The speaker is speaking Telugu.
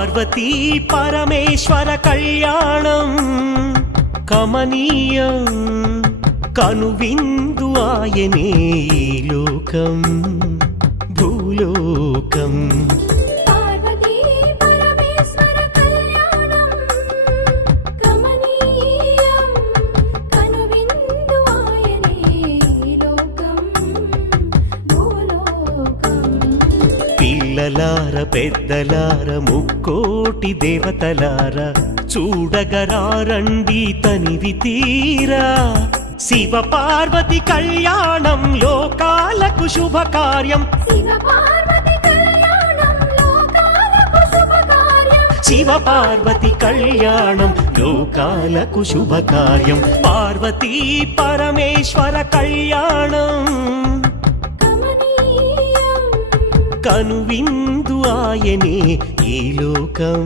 పార్వతీ పరమేశ్వర కళ్యాణం కమనీయం కనువిందు ఆయనే ఈ లోకం భూలోకం పార్వతీ పరమేశ్వర కళ్యాణం కమనీయం కనువిందు ఆయనే ఈ లోకం భూలోకం పిల్లలార పెద్దలార ముక్కోటి దేవతలార చూడగరారండి తనివి తీరా శివ పార్వతి కళ్యాణం లోకాలకు శుభకార్యం శివ పార్వతి కళ్యాణం లోకాలకు శుభకార్యం శివ పార్వతి కళ్యాణం లోకాలకు శుభకార్యం పార్వతీ పరమేశ్వర కళ్యాణం కమనీయం కనువిందు ఆయనే ఈ లోకం